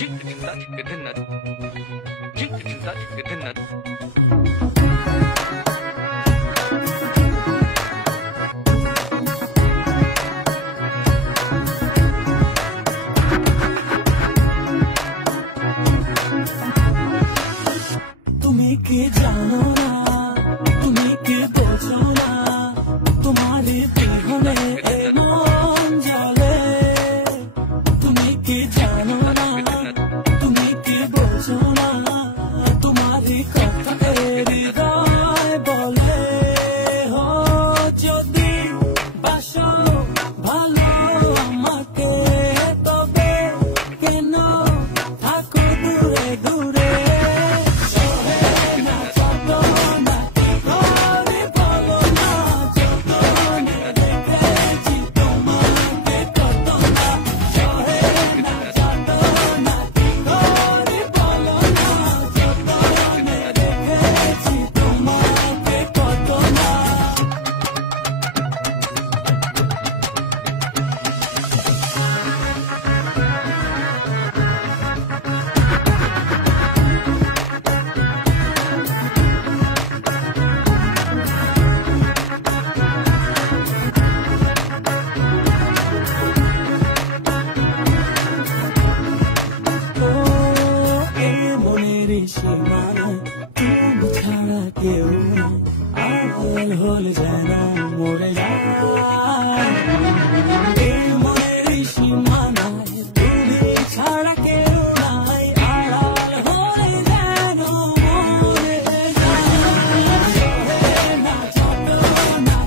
তুমি কি জানো না, তুমি কি বোঝো না, তোমার বিহনে মন জ্বলে। তুমি কি জানো না, তুমি কি বোঝো না, তোমার কথা হৃদয় বলে। হো যদি বাসো ভালো আমাকে, তবে কেন থাকো দূরে দূরে। তুমি ছাড়া কেউ আড়াল হলে যেন মরে যায়। মনের সীমানায় তুমি ছাড়া কেউ নাই, আড়াল হলে যেন মরে যায়। না ছোট না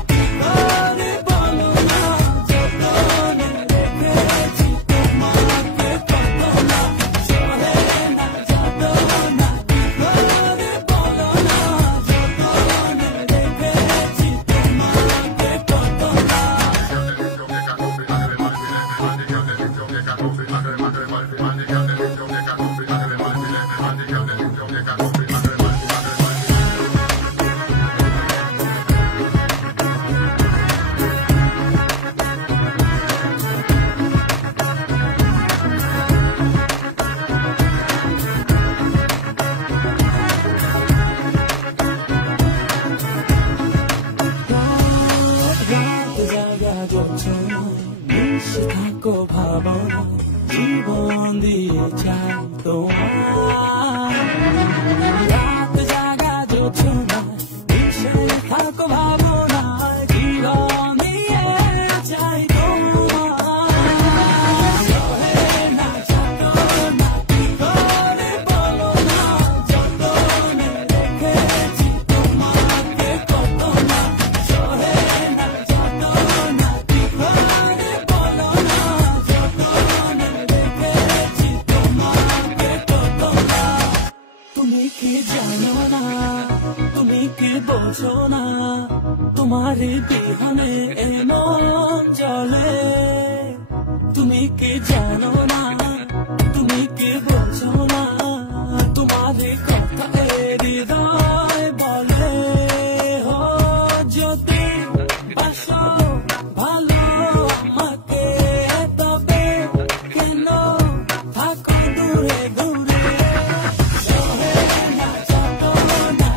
করে বলো না, যতনে রেখেছি তোমাকে কত না। সহে না ছোট না করে বলো না, যতনে রেখেছি তোমাকে কত না। থাকো ভাবনা, জীবন দিয়ে চাই তোমার। রাত জাগা যোচনা, থাকো ভাবনা, জীবন দিয়ে চাই তোমার। না ছোট না করে বলো না, যতনে রেখেছি তোমাকে কত না। সহে না ছোট না করে বলো না, যতনে রেখেছি তোমাকে কত না। তুমি কি জানো না, তুমি কি বোঝো না, তোমার বিহনে মন জ্বলে। তুমি কি জানো না, তুমি কি বোঝো না, তোমার কথা হৃদয় বলে। হো যদি বাসো ভালো আমাকে, তবে কেন থাকো দূরে দূরে। সহে না ছোট না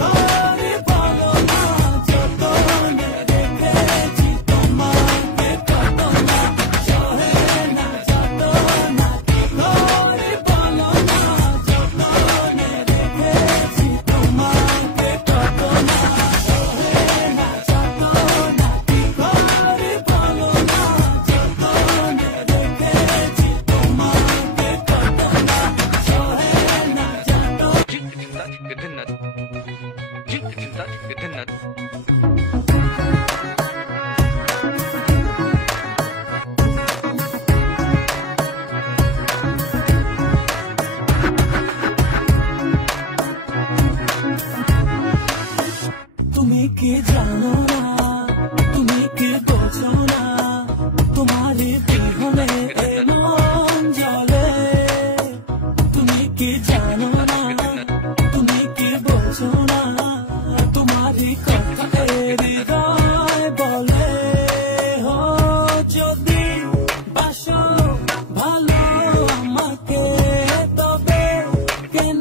করে বলো না, যতনে রেখেছি তোমাকে কত না। সহে না ছোট না করে বলো না, যতনে রেখেছি তোমাকে কত না। সহে না ছোট না করে বলো না, যতনে রেখেছি তোমাকে কত না। সহে না তুমি কি জানো না, তুমি কি বোঝো না, তোমার বিহনে মন জ্বলে। তুমি কি জানো না, তুমি কি বোঝো না, তোমার কথা হৃদয় বলে। হো যদি বাসো ভালো আমাকে, কেন